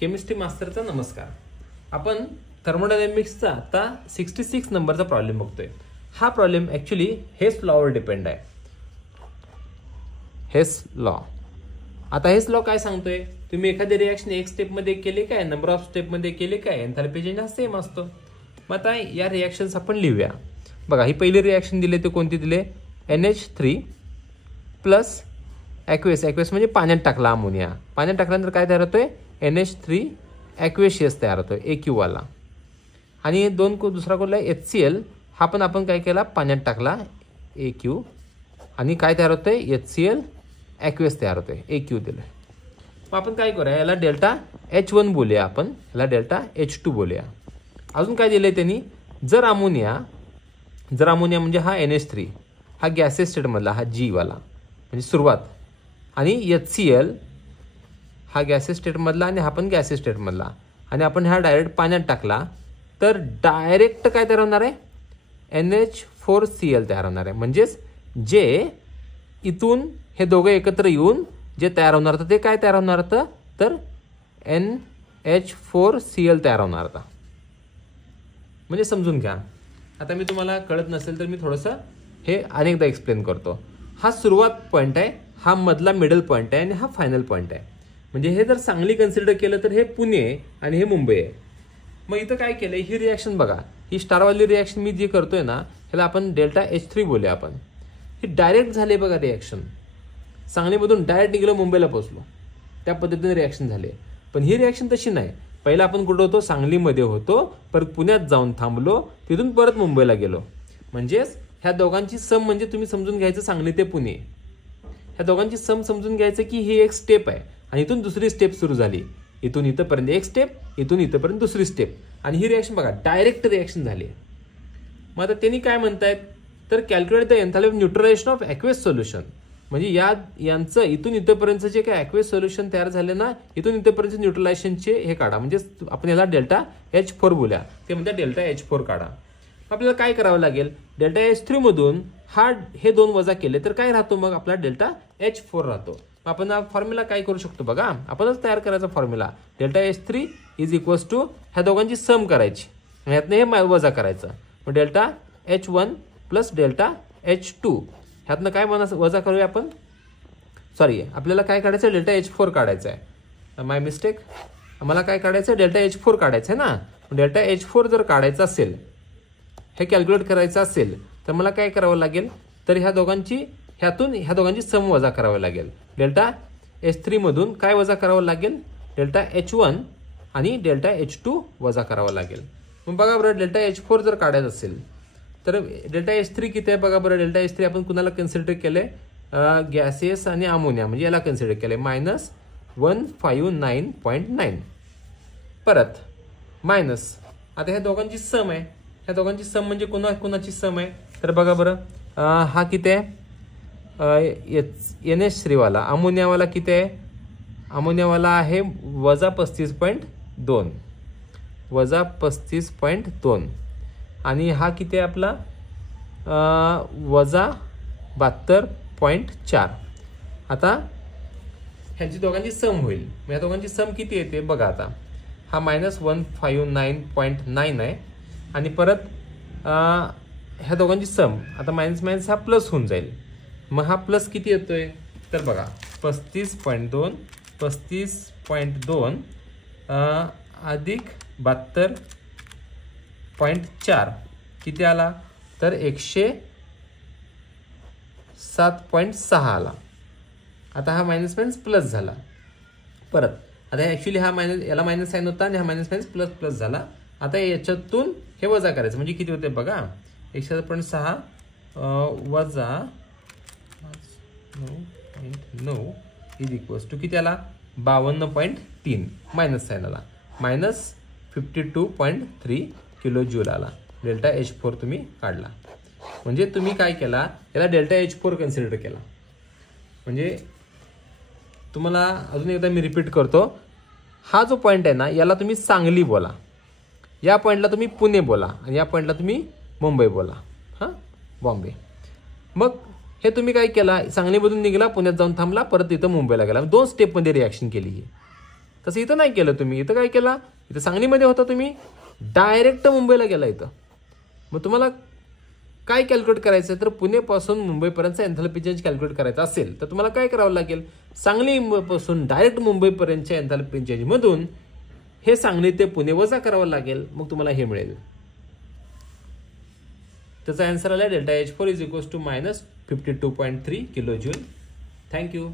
Chemistry मास्टरचा नमस्कार. आपण थर्मोडायनॅमिक्सचा आता 66 नंबरचा प्रॉब्लेम बघतोय. हा प्रॉब्लेम ऍक्च्युली हेस लॉवर डिपेंड आहे. हेस लॉ. आता हेस लॉ काय सांगतोय, तुम्ही एखादी रिएक्शन एक स्टेपमध्ये केली काय, नंबर ऑफ स्टेपमध्ये केली काय, एन्थाल्पी चेंज हा सेम असतो. मग आता या रिएक्शन्स आपण लिहूया. बघा, ही पहिली रिएक्शन दिली ते कोणती दिले, NH3 प्लस ॲक्वेस. ॲक्वेस म्हणजे पाण्यात टाकला अमोनिया. पाण्यात टाकल्यानंतर काय तयार होतोय, NH3 ॲक्वेशियस तयार होतोय AQ वाला. आणि दुसरा कोणला HCl, हा पण आपण काय केला, पाण्यात टाकला AQ. आणि काय तयार होतंय, HCl ॲक्वेस तयार होतोय, AQ दिलं. मग आपण काय करूया, याला डेल्टा H1 बोलूया, आपण याला डेल्टा H2 बोलूया. अजून काय दिलंय त्यांनी, जर अमोनिया म्हणजे हा NH3 हा गॅसेस स्टेटमधला, हा G वाला म्हणजे सुरुवात, आणि HCl हा गॅसेस स्टेटमधला आणि हा पण गॅसेस स्टेटमधला, आणि आपण हा डायरेक्ट पाण्यात टाकला तर डायरेक्ट काय तयार होणार आहे, NH4Cl तयार होणार आहे. म्हणजेच जे इथून हे दोघं एकत्र येऊन जे तयार होणार होतं ते काय तयार होणार होतं, तर NH4Cl तयार होणार होता. म्हणजे समजून घ्या. आता मी तुम्हाला कळत नसेल तर मी थोडंसं हे अनेकदा एक्सप्लेन करतो. हा सुरुवात पॉईंट आहे, हा मधला मिडल पॉईंट आहे, आणि हा फायनल पॉईंट आहे. म्हणजे हे जर सांगली कन्सिडर केलं तर हे पुणे आहे आणि हे मुंबई आहे. मग इथं काय केलंय, ही रिॲक्शन बघा, ही स्टारवाली रिॲक्शन मी जी करतोय ना, ह्याला आपण डेल्टा H3 बोलूया आपण. ही डायरेक्ट झाली बघा रिॲक्शन, सांगलीमधून डायरेक्ट निघालं मुंबईला पोहोचलो, त्या पद्धतीने रिॲक्शन झाले. पण ही रिॲक्शन तशी नाही. पहिला आपण कुठं होतो, सांगलीमध्ये होतो, परत पुण्यात जाऊन थांबलो, तिथून परत मुंबईला गेलो. म्हणजेच ह्या दोघांची सम म्हणजे तुम्ही समजून घ्यायचं सांगली ते पुणे. ह्या दोघांची सम समजून घ्यायचं की ही एक स्टेप आहे आणि इथून दुसरी स्टेप सुरू झाली. इथून इथंपर्यंत एक स्टेप, इथून इथंपर्यंत दुसरी स्टेप, आणि ही रिॲक्शन बघा डायरेक्ट रिॲक्शन झाली. मग आता त्यांनी काय म्हणतायत, तर calculate the enthalpy of neutralisation of aqueous solution. म्हणजे यांचं इथून इथंपर्यंत जे काय ॲक्वेस सोल्युशन तयार झाले ना, इथून इथंपर्यंत न्यूट्रलायझेशनचे हे काढा. म्हणजे आपण याला डेल्टा H4 बोलूया, ते म्हणतात डेल्टा H4 काढा. आपल्याला काय करावं लागेल, डेल्टा H3 मधून हे दोन वजा केले तर काय राहतो, मग आपला डेल्टा H4 राहतो. आपण हा फॉर्म्युला काय करू शकतो बघा, आपणच तयार करायचा formula. Delta H3 is equals to ह्या दोघांची सम करायची, ह्यातनं हे वजा करायचं. मग delta H1 plus delta H2, ह्यातनं काय वजा करूया आपण, सॉरी आपल्याला काय काढायचं, डेल्टा H4 काढायचं आहे. माय मिस्टेक, आम्हाला काय काढायचं, डेल्टा H4 काढायचं आहे ना. डेल्टा H4 जर काढायचं असेल, हे कॅल्क्युलेट करायचं असेल, तर मला काय करावं लागेल, तर ह्या दोघांची सम वजा करावं लागेल. डेल्टा H3 मधून काय वजा करावं लागेल, डेल्टा H1 आणि डेल्टा H2 वजा करावं लागेल. मग बघा बरं, डेल्टा H4 जर काढायचं असेल तर डेल्टा H3 किती आहे बघा बरं. डेल्टा H3 आपण कुणाला कन्सिडर केलंय, गॅसेस आणि अमोनिया, म्हणजे याला कन्सिडर केलंय -159.9. परत मायनस, आता ह्या दोघांची सम आहे. ह्या दोघांची सम म्हणजे कोणाची सम आहे, तर बघा बरं, हा किती आहे, NH3 वाला. अमोनियावाला किती आहे, अमोनियावाला आहे -35.2, -35.2, आणि हा किती आहे आपला, -72.4. आता ह्यांची दोघांची सम होईल. ह्या दोघांची सम किती येते बघा. आता हा -159.9 आहे, आणि परत ह्या दोघांची सम, आता मायनस मायनस हा प्लस होऊन जाईल. मग हा प्लस किती येतोय, तर बघा 35.2 अधिक 72.4 किती आला, तर 107.6 आला. आता हा मायनस मायनस प्लस झाला. परत आता ॲक्च्युली याला मायनस साईन होता आणि हा मायनस मायनस प्लस प्लस झाला. आता याच्यातून हे वजा करायचं, म्हणजे किती होते बघा, 107.6 वजा 9.9 इज इक्वल्स टू किती आला, 52.3, मायनस साईन आला, -52.3 किलो जूल आला. डेल्टा H4 तुम्ही काढला. म्हणजे तुम्ही काय केला, याला डेल्टा H4 कन्सिडर केला. म्हणजे तुम्हाला अजून एकदा मी रिपीट करतो, हा जो पॉईंट आहे ना, याला तुम्ही सांगली बोला, या पॉईंटला तुम्ही पुणे बोला, आणि या पॉईंटला तुम्ही मुंबई बोला, हां बॉम्बे. मग हे तुम्ही काय केला, सांगलीमधून निघाला, पुण्यात जाऊन थांबला, परत इथं मुंबईला गेला. 2 स्टेपमध्ये रिॲक्शन केली ही. तसं इथं नाही केलं तुम्ही. इथं काय केला, इथं सांगलीमध्ये होता तुम्ही, डायरेक्ट मुंबईला गेला इथं. मग तुम्हाला काय कॅल्क्युलेट करायचं तर पुणेपासून मुंबईपर्यंतचा एन्थॅल्पी चेंज कॅल्क्युलेट करायचा असेल तर तुम्हाला काय करावं लागेल, सांगलीपासून डायरेक्ट मुंबईपर्यंतच्या एन्थॅल्पी चेंज मधून हे सांगली ते पुणे वजा करावं लागेल, मग तुम्हाला हे मिळेल. त्याचा आन्सर आला ΔH4 = -52.3 किलो जूल. थँक्यू.